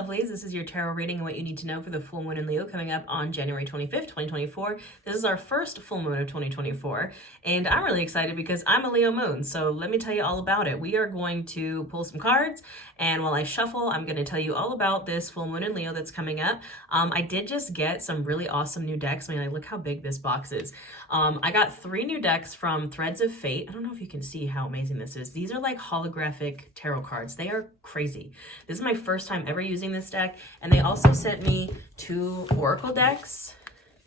lovelies. This is your tarot reading and what you need to know for the full moon in Leo coming up on January 25th, 2024. This is our first full moon of 2024, and I'm really excited because I'm a Leo moon, so let me tell you all about it. We are going to pull some cards, and while I shuffle, I'm going to tell you all about this full moon in Leo that's coming up. I did just get some really awesome new decks. I mean, like, look how big this box is. I got 3 new decks from Threads of Fate. I don't know if you can see how amazing this is. These are like holographic tarot cards. They are crazy. This is my first time ever using this deck, and they also sent me 2 oracle decks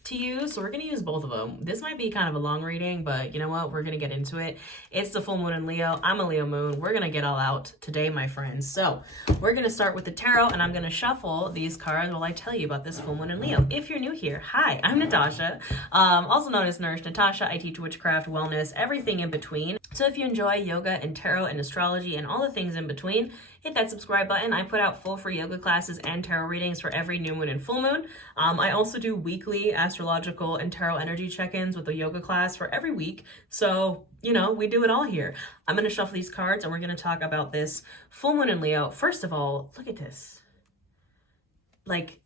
to use, so we're going to use both of them. This might be kind of a long reading, but you know what? We're going to get into it. It's the full moon in Leo. I'm a Leo moon. We're going to get all out today, my friends. So we're going to start with the tarot, and I'm going to shuffle these cards while I tell you about this full moon in Leo. If you're new here, hi, I'm Natasha, also known as Nourish Natasha. I teach witchcraft, wellness, everything in between. So if you enjoy yoga and tarot and astrology and all the things in between, hit that subscribe button. I put out full free yoga classes and tarot readings for every new moon and full moon. I also do weekly astrological and tarot energy check-ins with a yoga class for every week. So, you know, we do it all here. I'm going to shuffle these cards and we're going to talk about this full moon in Leo. First of all, look at this. Like,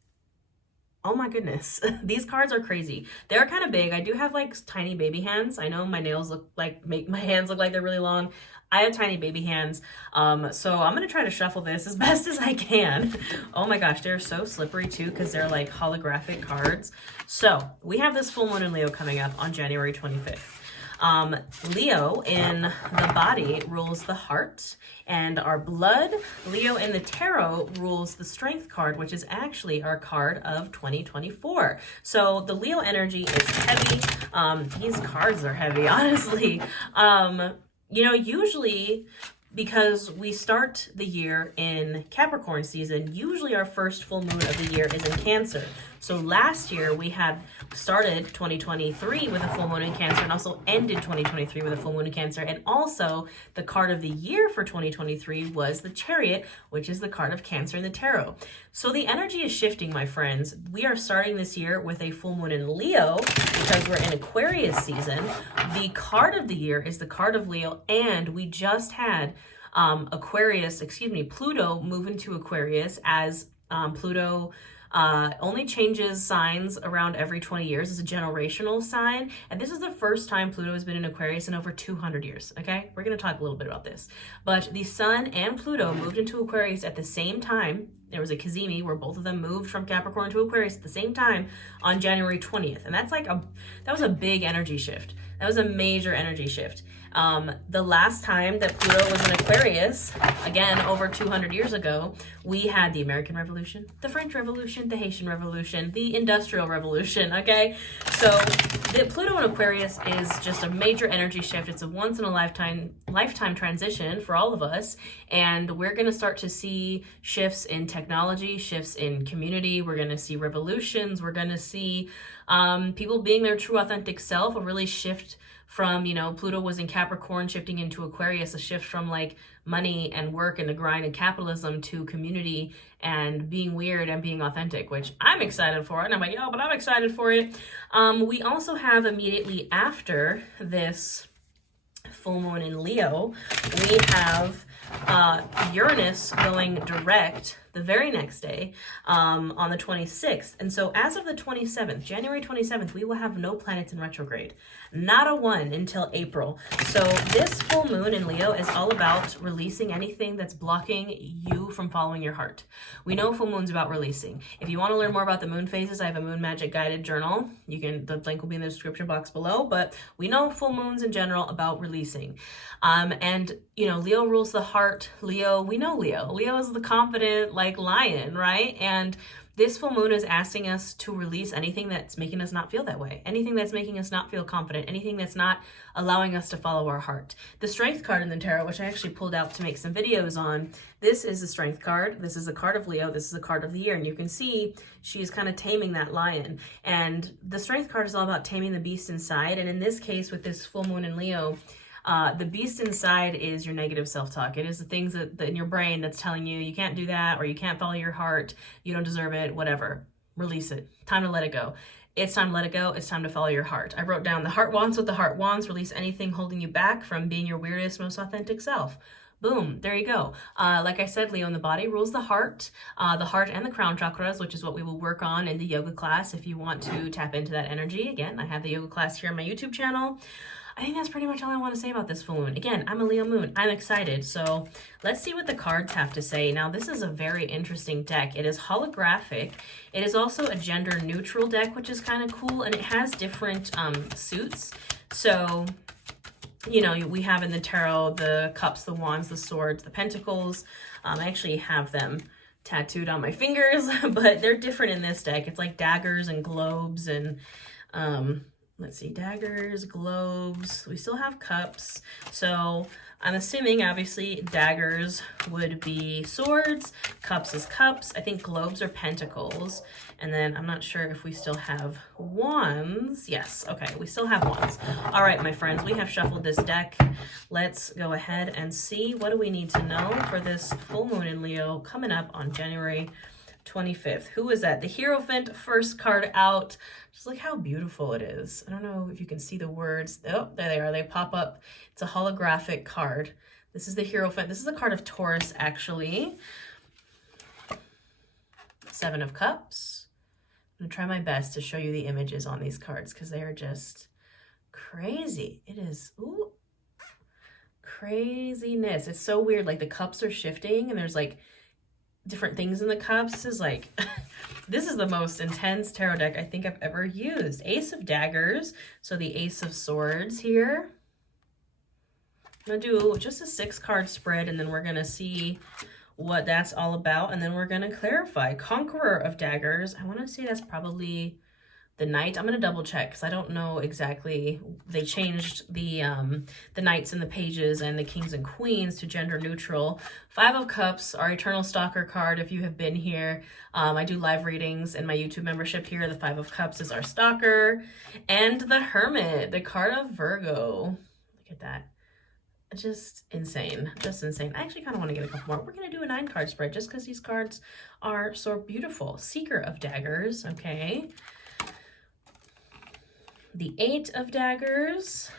oh my goodness. These cards are crazy. They're kind of big. I do have like tiny baby hands. I know my nails make my hands look like they're really long. I have tiny baby hands. So I'm going to try to shuffle this as best as I can. Oh my gosh, they're so slippery too because they're like holographic cards. So we have this full moon in Leo coming up on January 25th. Leo in the body rules the heart and our blood. Leo in the tarot rules the strength card, which is actually our card of 2024. So the Leo energy is heavy. These cards are heavy, honestly. You know, usually because we start the year in Capricorn season, usually our first full moon of the year is in Cancer. So last year we had started 2023 with a full moon in Cancer and also ended 2023 with a full moon in Cancer. And also the card of the year for 2023 was the Chariot, which is the card of Cancer in the tarot. So the energy is shifting, my friends. We are starting this year with a full moon in Leo because we're in Aquarius season. The card of the year is the card of Leo, and we just had Pluto move into Aquarius as Pluto only changes signs around every 20 years. It's a generational sign. And this is the first time Pluto has been in Aquarius in over 200 years. Okay, we're going to talk a little bit about this. But the Sun and Pluto moved into Aquarius at the same time. There was a Kazemi where both of them moved from Capricorn to Aquarius at the same time on January 20th. And that's like that was a big energy shift. That was a major energy shift. The last time that Pluto was in Aquarius, again, over 200 years ago, we had the American Revolution, the French Revolution, the Haitian Revolution, the Industrial Revolution, okay? So the Pluto in Aquarius is just a major energy shift. It's a once in a lifetime transition for all of us. And we're going to start to see shifts in technology, shifts in community. We're going to see revolutions. We're going to see people being their true authentic self, a really shift from, you know, Pluto was in Capricorn shifting into Aquarius, a shift from like money and work and the grind and capitalism to community and being weird and being authentic, which I'm excited for. And I'm like, yo, but I'm excited for it. We also have immediately after this full moon in Leo, we have Uranus going direct the very next day on the 26th. And so as of the 27th, January 27th, we will have no planets in retrograde. Not a one until April. So this full moon in Leo is all about releasing anything that's blocking you from following your heart. We know full moon's about releasing. If you want to learn more about the moon phases, I have a moon magic guided journal. The link will be in the description box below, but we know full moons in general about releasing. And you know, Leo rules the heart. We know Leo. Leo is the confident, like, lion, right? And this full moon is asking us to release anything that's making us not feel that way, anything that's making us not feel confident, anything that's not allowing us to follow our heart. The strength card in the tarot, which I actually pulled out to make some videos on, this is the strength card. This is the card of Leo. This is the card of the year. And you can see she's kind of taming that lion. And the strength card is all about taming the beast inside. And in this case, with this full moon in Leo, the beast inside is your negative self-talk. It is the things that in your brain that's telling you can't do that, or you can't follow your heart, you don't deserve it, whatever. Release it. Time to let it go. It's time to let it go. It's time to follow your heart. I wrote down the heart wants what the heart wants. Release anything holding you back from being your weirdest, most authentic self. Boom, there you go. Like I said, Leo in the body rules the heart and the crown chakras, which is what we will work on in the yoga class if you want to tap into that energy. Again, I have the yoga class here on my YouTube channel. I think that's pretty much all I want to say about this full moon. Again, I'm a Leo moon. I'm excited. So let's see what the cards have to say. Now, this is a very interesting deck. It is holographic. It is also a gender neutral deck, which is kind of cool. And it has different suits. So, you know, we have in the tarot the cups, the wands, the swords, the pentacles. I actually have them tattooed on my fingers, but they're different in this deck. It's like daggers and globes and, let's see, daggers, globes. We still have cups. So I'm assuming, obviously, daggers would be swords, cups is cups. I think globes are pentacles. And then I'm not sure if we still have wands. Yes, okay, we still have wands. All right, my friends, we have shuffled this deck. Let's go ahead and see what do we need to know for this full moon in Leo coming up on January 25th. Who is that? The Hierophant, first card out. Just look how beautiful it is. I don't know if you can see the words. Oh, there they are. They pop up. It's a holographic card. This is the Hierophant. This is a card of Taurus, actually. Seven of Cups. I'm going to try my best to show you the images on these cards because they are just crazy. It is, ooh, craziness. It's so weird. Like the cups are shifting and there's like different things in the cups. This is like, this is the most intense tarot deck I think I've ever used. Ace of Daggers. So the Ace of Swords here. I'm going to do just a 6-card spread and then we're going to see what that's all about. And then we're going to clarify. Conqueror of Daggers. I want to say that's probably the Knight. I'm going to double check because I don't know exactly. They changed the Knights and the Pages and the Kings and Queens to gender neutral. 5 of Cups, our Eternal Stalker card. If you have been here, I do live readings in my YouTube membership here. The 5 of Cups is our stalker. And the Hermit, the card of Virgo. Look at that. Just insane. Just insane. I actually kind of want to get a couple more. We're going to do a 9-card spread just because these cards are so beautiful. Seeker of Daggers. Okay. The 8 of Daggers,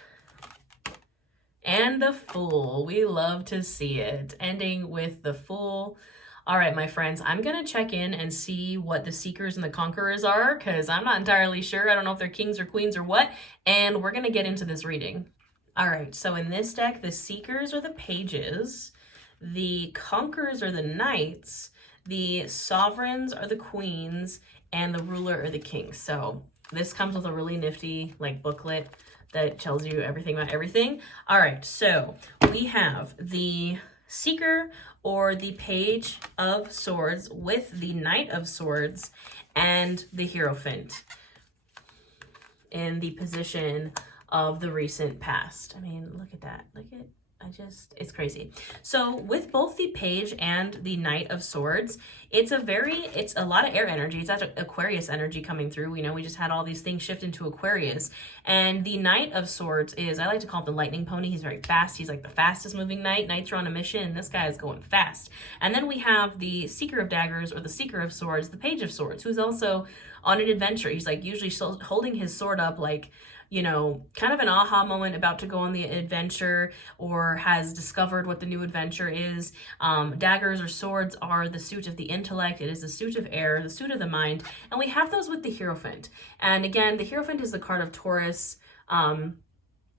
and the Fool. We love to see it. Ending with the Fool. All right, my friends, I'm going to check in and see what the Seekers and the Conquerors are because I'm not entirely sure. I don't know if they're kings or queens or what, and we're going to get into this reading. All right, so in this deck, the Seekers are the Pages, the Conquerors are the Knights, the Sovereigns are the Queens, and the Ruler are the Kings. So this comes with a really nifty like booklet that tells you everything about everything. All right, so we have the Seeker or the Page of Swords with the Knight of Swords and the Hierophant in the position of the recent past. I mean, look at that. Look at, it's crazy. So with both the Page and the Knight of Swords, it's a lot of air energy. It's actually Aquarius energy coming through. You know, we just had all these things shift into Aquarius. And the Knight of Swords is, I like to call it the lightning pony. He's very fast. He's like the fastest moving knight. Knights are on a mission and this guy is going fast. And then we have the Seeker of Daggers or the Seeker of Swords, the Page of Swords, who's also on an adventure. He's like usually holding his sword up like, you know, kind of an aha moment, about to go on the adventure or has discovered what the new adventure is. Daggers or swords are the suit of the intellect. It is the suit of air, the suit of the mind. And we have those with the Hierophant. And again, the Hierophant is the card of Taurus,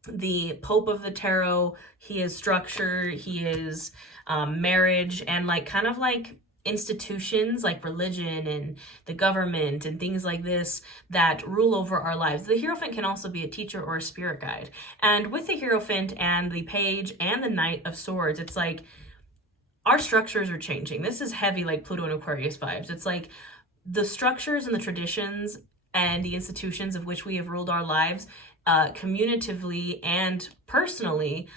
the Pope of the Tarot. He is structure, he is marriage, and like kind of like institutions like religion and the government and things like this that rule over our lives. The Hierophant can also be a teacher or a spirit guide. And with the Hierophant and the Page and the Knight of Swords, it's like our structures are changing. This is heavy like Pluto and Aquarius vibes. It's like the structures and the traditions and the institutions of which we have ruled our lives communitively and personally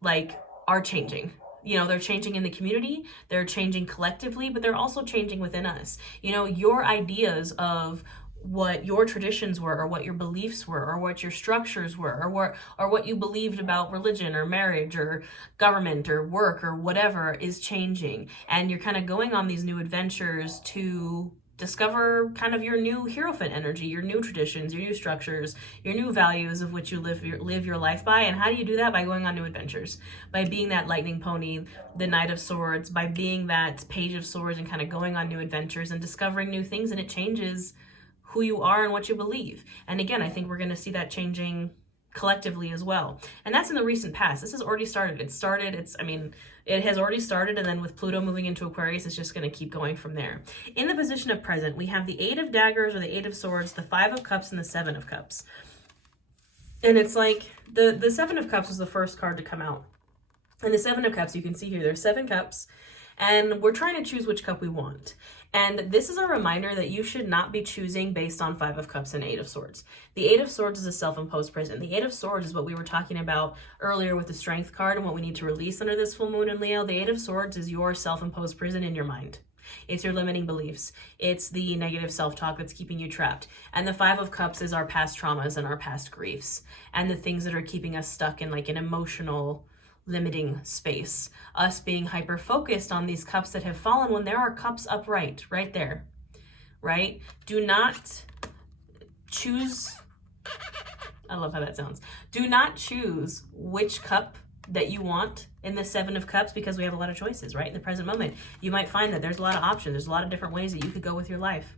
like are changing. You know, they're changing in the community, they're changing collectively, but they're also changing within us. You know, your ideas of what your traditions were or what your beliefs were or what your structures were or what you believed about religion or marriage or government or work or whatever is changing. And you're kind of going on these new adventures to discover kind of your new Hierophant energy, your new traditions, your new structures, your new values of which you live your life by. And how do you do that? By going on new adventures, by being that lightning pony, the Knight of Swords, by being that Page of Swords, and kind of going on new adventures and discovering new things. And it changes who you are and what you believe. And again, I think we're going to see that changing collectively as well. And that's in the recent past. This has already started. It has already started, and then with Pluto moving into Aquarius, it's just going to keep going from there. In the position of present, we have the 8 of Daggers or the 8 of Swords, the 5 of Cups, and the 7 of Cups. And it's like the 7 of Cups was the first card to come out. And the 7 of Cups, you can see here, there's 7 cups, and we're trying to choose which cup we want. And this is a reminder that you should not be choosing based on 5 of Cups and 8 of Swords. The 8 of Swords is a self-imposed prison. The 8 of Swords is what we were talking about earlier with the Strength card and what we need to release under this full moon in Leo. The 8 of Swords is your self-imposed prison in your mind. It's your limiting beliefs. It's the negative self-talk that's keeping you trapped. And the 5 of Cups is our past traumas and our past griefs and the things that are keeping us stuck in like an emotional limiting space, us being hyper focused on these cups that have fallen when there are cups upright right there, right? Do not choose, I love how that sounds. Do not choose which cup that you want in the 7 of Cups, because we have a lot of choices, right? In the present moment, you might find that there's a lot of options. There's a lot of different ways that you could go with your life.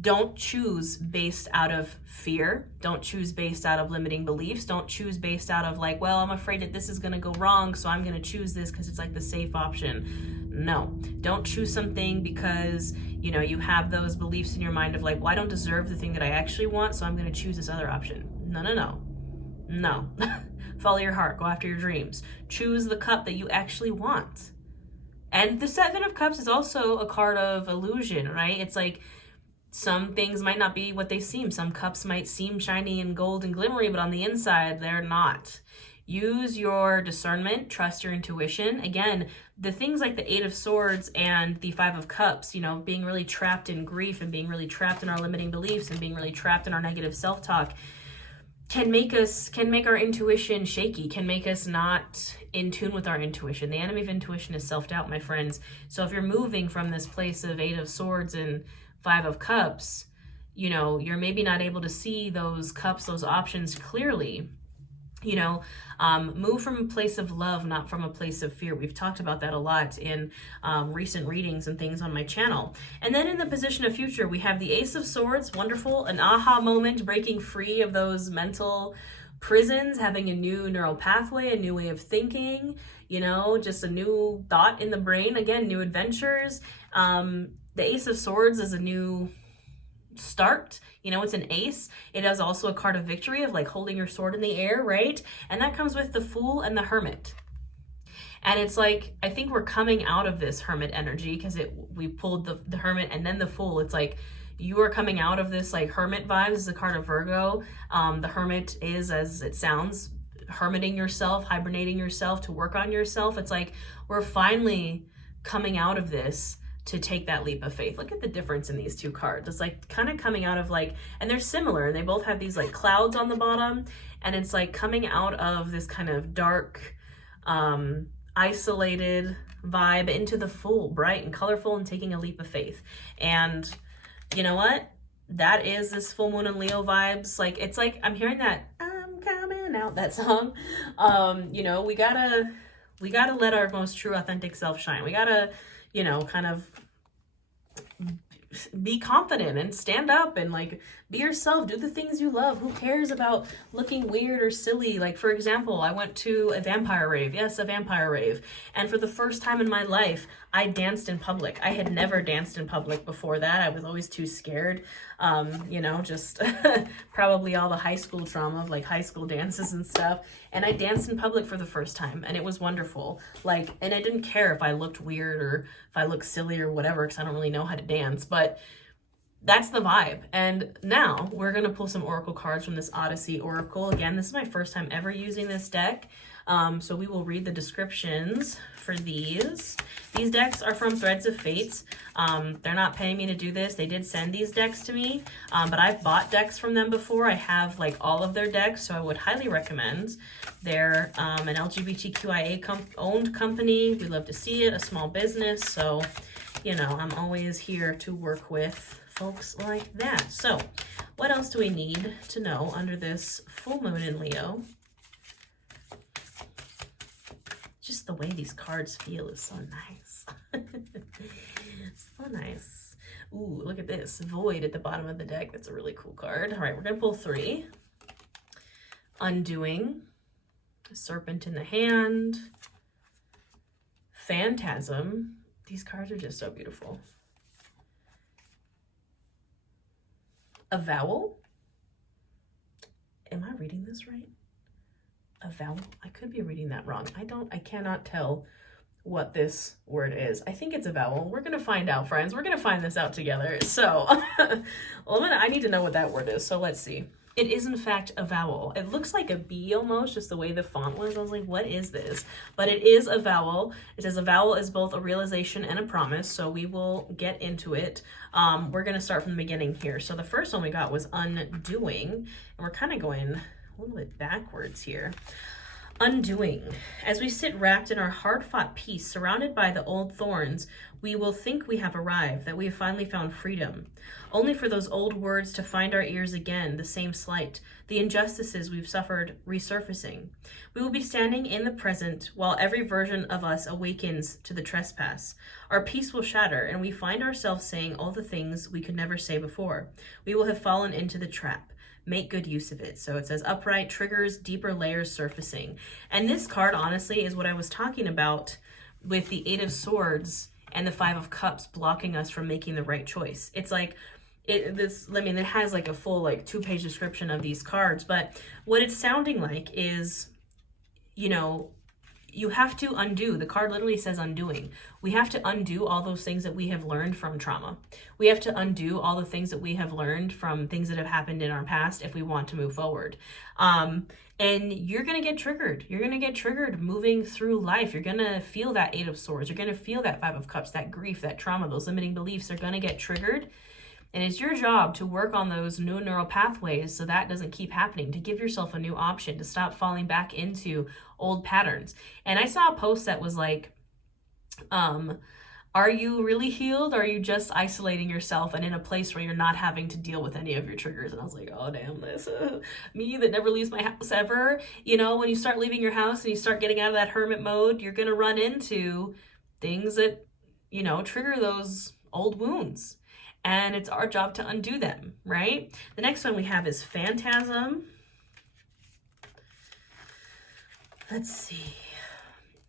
Don't choose based out of fear. Don't choose based out of limiting beliefs. Don't choose based out of like, well, I'm afraid that this is going to go wrong, so I'm going to choose this because it's like the safe option. No, don't choose something because, you know, you have those beliefs in your mind of like, well, I don't deserve the thing that I actually want, so I'm going to choose this other option. No. Follow your heart. Go after your dreams. Choose the cup that you actually want. And the 7 of Cups is also a card of illusion, right? It's like, some things might not be what they seem. Some cups might seem shiny and gold and glimmery, but on the inside, they're not. Use your discernment, trust your intuition. Again, the things like the 8 of Swords and the 5 of Cups, you know, being really trapped in grief and being really trapped in our limiting beliefs and being really trapped in our negative self-talk can make our intuition shaky, can make us not in tune with our intuition. The enemy of intuition is self-doubt, my friends. So if you're moving from this place of 8 of Swords and 5 of Cups, you know, you're maybe not able to see those cups, those options clearly. You know, move from a place of love, not from a place of fear. We've talked about that a lot in recent readings and things on my channel. And then in the position of future, we have the Ace of Swords, wonderful, an aha moment, breaking free of those mental prisons, having a new neural pathway, a new way of thinking, you know, just a new thought in the brain, again, new adventures. The Ace of Swords is a new start. You know, it's an ace. It is also a card of victory, of like holding your sword in the air, right? And that comes with the Fool and the Hermit. And it's like, I think we're coming out of this Hermit energy because we pulled the Hermit and then the Fool. It's like you are coming out of this like Hermit vibes. This is a card of Virgo. The Hermit is, as it sounds, hermiting yourself, hibernating yourself to work on yourself. It's like we're finally coming out of this to take that leap of faith. Look at the difference in these two cards. It's like kind of coming out of like, and they're similar, and they both have these like clouds on the bottom, and it's like coming out of this kind of dark, isolated vibe into the Fool, bright and colorful and taking a leap of faith. And you know what? That is this full moon and Leo vibes. Like, it's like, I'm hearing that, I'm coming out, that song. You know, we gotta let our most true, authentic self shine. We gotta, you know, kind of be confident and stand up and like be yourself, do the things you love. Who cares about looking weird or silly? Like, for example, I went to a vampire rave. Yes, a vampire rave. And for the first time in my life, I danced in public. I had never danced in public before that. I was always too scared. You know, just probably all the high school trauma of like high school dances and stuff. And I danced in public for the first time, and it was wonderful. Like, and I didn't care if I looked weird or if I looked silly or whatever, because I don't really know how to dance, but that's the vibe. And now we're going to pull some oracle cards from this Odyssey Oracle. Again, this is my first time ever using this deck. So we will read the descriptions for these. These decks are from Threads of Fates. They're not paying me to do this. They did send these decks to me, but I've bought decks from them before. I have like all of their decks, so I would highly recommend. They're an LGBTQIA owned company. We love to see it, a small business. So you know, I'm always here to work with folks like that. So what else do we need to know under this full moon in Leo? Just the way these cards feel is so nice. So nice. Ooh, look at this. Void at the bottom of the deck. That's a really cool card. All right, we're going to pull 3. Undoing. Serpent in the hand. Phantasm. These cards are just so beautiful. Avowal. Am I reading this right? Avowal? I could be reading that wrong. I cannot tell what this word is. I think it's avowal. We're going to find out, friends. We're going to find this out together. So, well, I need to know what that word is. So let's see. It is, in fact, avowal. It looks like a B almost, just the way the font was. I was like, what is this? But it is avowal. It says avowal is both a realization and a promise. So we will get into it. We're going to start from the beginning here. So the first one we got was undoing. And we're kind of going a little bit backwards here. Undoing. As we sit wrapped in our hard-fought peace, surrounded by the old thorns, we will think we have arrived, that we have finally found freedom. Only for those old words to find our ears again, the same slight, the injustices we've suffered resurfacing. We will be standing in the present while every version of us awakens to the trespass. Our peace will shatter, and we find ourselves saying all the things we could never say before. We will have fallen into the trap. Make good use of it. So it says upright triggers, deeper layers surfacing. And this card, honestly, is what I was talking about with the 8 of Swords and the 5 of Cups blocking us from making the right choice. It's like, it has like a full 2-page description of these cards, but what it's sounding like is, you know, you have to undo. The card literally says undoing. We have to undo all those things that we have learned from trauma. We have to undo all the things that we have learned from things that have happened in our past if we want to move forward. And you're going to get triggered. You're going to get triggered moving through life. You're going to feel that 8 of Swords. You're going to feel that 5 of Cups, that grief, that trauma, those limiting beliefs are going to get triggered. And it's your job to work on those new neural pathways so that doesn't keep happening, to give yourself a new option, to stop falling back into old patterns. And I saw a post that was like, are you really healed? Or are you just isolating yourself and in a place where you're not having to deal with any of your triggers? And I was like, oh, damn, this me that never leaves my house ever. You know, when you start leaving your house and you start getting out of that hermit mode, you're going to run into things that, you know, trigger those old wounds. And it's our job to undo them, right? The next one we have is Phantasm. Let's see.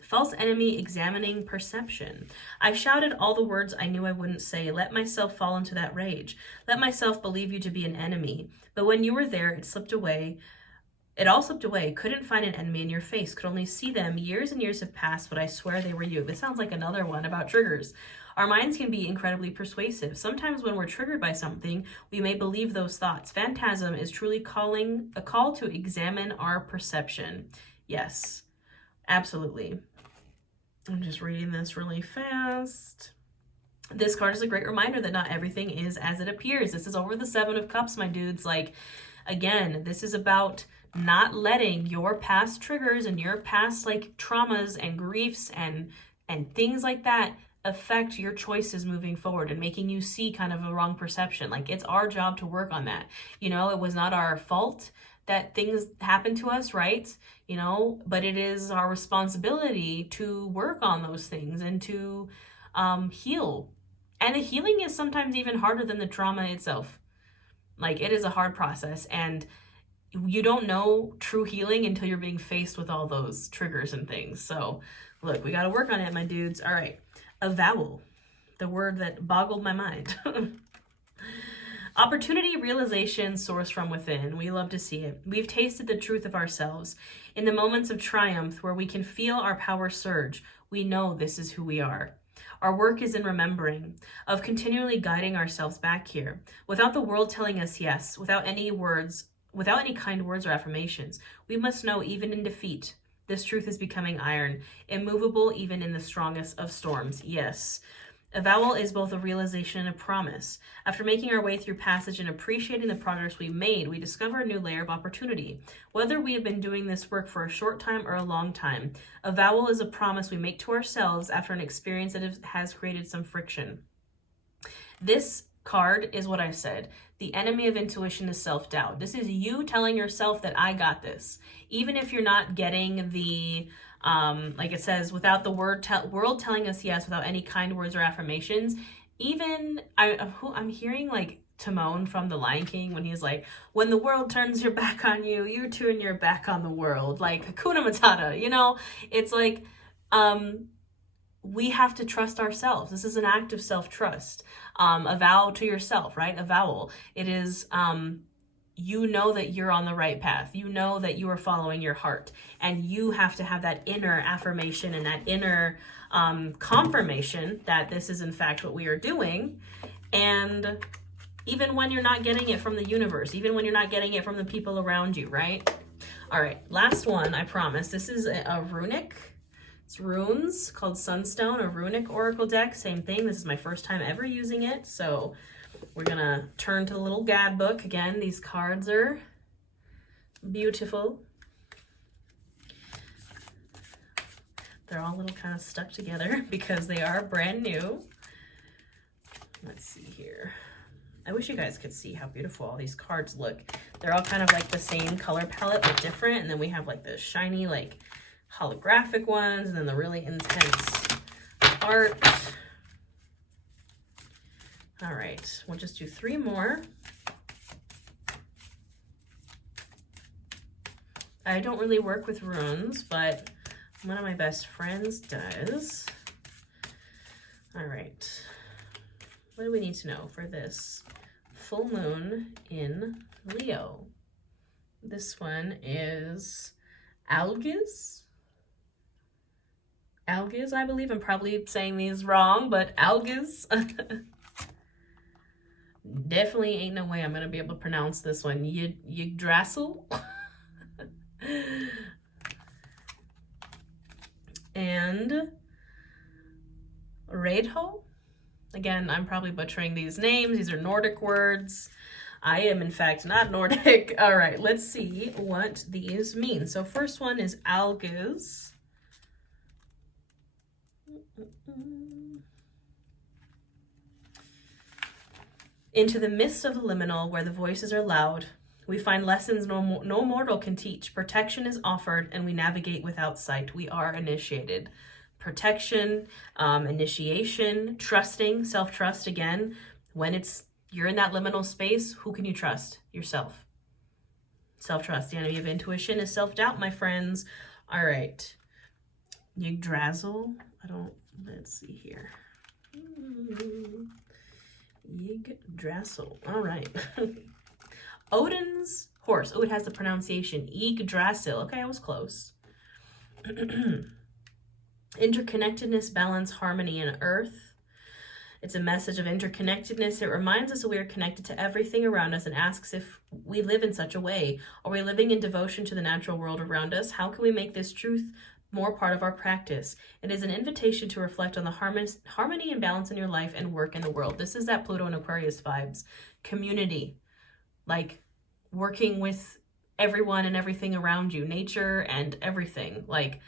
False enemy examining perception. I shouted all the words I knew I wouldn't say. Let myself fall into that rage. Let myself believe you to be an enemy. But when you were there, it slipped away. It all slipped away. Couldn't find an enemy in your face. Could only see them. Years and years have passed, but I swear they were you. This sounds like another one about triggers. Our minds can be incredibly persuasive. Sometimes when we're triggered by something, we may believe those thoughts. Phantasm is truly a call to examine our perception. Yes, absolutely. I'm just reading this really fast. This card is a great reminder that not everything is as it appears. This is over the 7 of Cups, my dudes. Like, again, this is about not letting your past triggers and your past traumas and griefs and things like that affect your choices moving forward and making you see kind of a wrong perception. Like, it's our job to work on that. You know, it was not our fault that things happen to us, right? You know, but it is our responsibility to work on those things and to heal. And the healing is sometimes even harder than the trauma itself. Like, it is a hard process, and you don't know true healing until you're being faced with all those triggers and things. So look, we got to work on it, my dudes. All right. Avowal, the word that boggled my mind. Opportunity, realization, source from within. We love to see it. We've tasted the truth of ourselves. In the moments of triumph where we can feel our power surge, we know this is who we are. Our work is in remembering, of continually guiding ourselves back here, without the world telling us yes, without any kind words or affirmations. We must know, even in defeat, this truth is becoming iron, immovable even in the strongest of storms. Yes. Avowal is both a realization and a promise. After making our way through passage and appreciating the progress we've made, we discover a new layer of opportunity. Whether we have been doing this work for a short time or a long time, avowal is a promise we make to ourselves after an experience that has created some friction. This card is what I said. The enemy of intuition is self-doubt. This is you telling yourself that I got this. Even if you're not getting the, like it says, without the world telling us yes, without any kind words or affirmations. Even, I'm hearing like Timon from The Lion King when he's like, when the world turns your back on you, you turn your back on the world. Like Hakuna Matata, you know? It's like, we have to trust ourselves. This is an act of self-trust. A vow to yourself, right? A vowel. It is, you know that you're on the right path. You know that you are following your heart. And you have to have that inner affirmation and that inner confirmation that this is in fact what we are doing. And even when you're not getting it from the universe, even when you're not getting it from the people around you, right? All right, last one, I promise. This is a runic. It's runes called Sunstone, a runic oracle deck. Same thing. This is my first time ever using it. So we're going to turn to the little guide book. Again, these cards are beautiful. They're all a little kind of stuck together because they are brand new. Let's see here. I wish you guys could see how beautiful all these cards look. They're all kind of like the same color palette, but different. And then we have like the shiny, like holographic ones, and then the really intense art. All right, we'll just do 3 more. I don't really work with runes, but one of my best friends does. All right, what do we need to know for this full moon in Leo? This one is Algiz. Algiz, I believe. I'm probably saying these wrong, but Algiz. Definitely ain't no way I'm going to be able to pronounce this one. Yggdrasil. And Reidho. Again, I'm probably butchering these names. These are Nordic words. I am, in fact, not Nordic. All right, let's see what these mean. So first one is Algiz. Into the midst of the liminal, where the voices are loud, we find lessons no mortal can teach. Protection is offered, and we navigate without sight. We are initiated. Protection, initiation, trusting, self-trust. Again, when you're in that liminal space, who can you trust? Yourself. Self-trust. The enemy of intuition is self-doubt, my friends. All right. Yggdrasil. Let's see here. Yggdrasil. All right. Odin's horse. Oh, it has the pronunciation Yggdrasil. Okay, I was close. Interconnectedness, balance, harmony, and earth. It's a message of interconnectedness. It reminds us that we are connected to everything around us and asks if we live in such a way. Are we living in devotion to the natural world around us? How can we make this truth more part of our practice? It is an invitation to reflect on the harmony and balance in your life and work in the world. This is that Pluto and Aquarius vibes. Community, like working with everyone and everything around you, nature and everything, like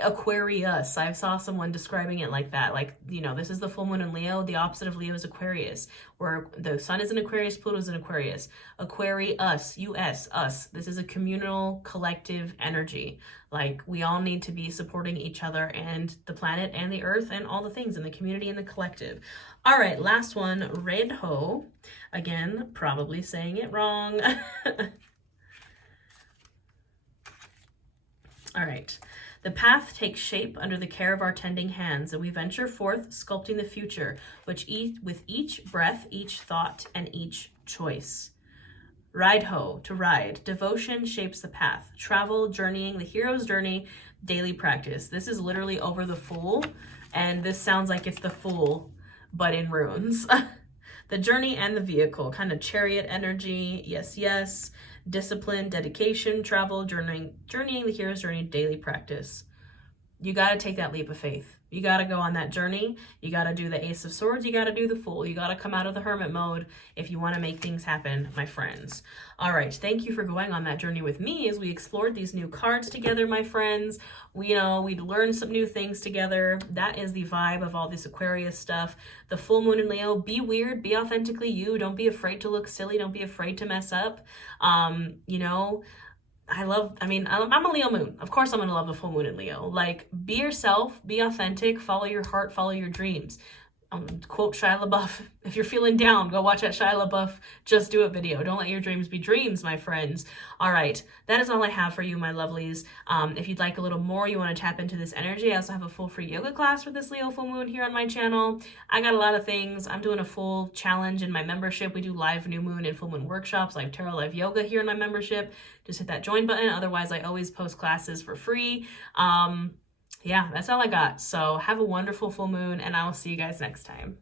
Aquarius. I saw someone describing it like that. Like, you know, this is the full moon in Leo. The opposite of Leo is Aquarius, where the sun is in Aquarius, Pluto is in Aquarius. Aquarius, US, us. This is a communal, collective energy. Like, we all need to be supporting each other and the planet and the earth and all the things in the community and the collective. All right, last one, Reidho. Again, probably saying it wrong. All right. The path takes shape under the care of our tending hands, and we venture forth, sculpting the future, with each breath, each thought, and each choice. Ride-ho, to ride. Devotion shapes the path. Travel, journeying, the hero's journey, daily practice. This is literally over the Fool, and this sounds like it's the Fool, but in runes. The journey and the vehicle, kind of chariot energy, yes, yes. Discipline, dedication, travel, journeying, the hero's journey, daily practice. you got to take that leap of faith. You got to go on that journey. You got to do the Ace of Swords. You got to do the Fool. You got to come out of the hermit mode if you want to make things happen, my friends. All right. Thank you for going on that journey with me as we explored these new cards together, my friends. We learned some new things together. That is the vibe of all this Aquarius stuff. The full moon in Leo, be weird, be authentically you. Don't be afraid to look silly. Don't be afraid to mess up. I'm a Leo moon. Of course I'm going to love the full moon in Leo. Like, be yourself, be authentic, follow your heart, follow your dreams. Quote Shia LaBeouf, if you're feeling down, go watch that Shia LaBeouf Just Do It video. Don't let your dreams be dreams, my friends. All right, that is all I have for you, my lovelies. If you'd like a little more, you want to tap into this energy, I also have a full free yoga class for this Leo full moon here on my channel. I got a lot of things. I'm doing a full challenge in my membership. We do live new moon and full moon workshops, live tarot, live yoga here in my membership. Just hit that join button. Otherwise, I always post classes for free. Yeah, that's all I got. So have a wonderful full moon, and I will see you guys next time.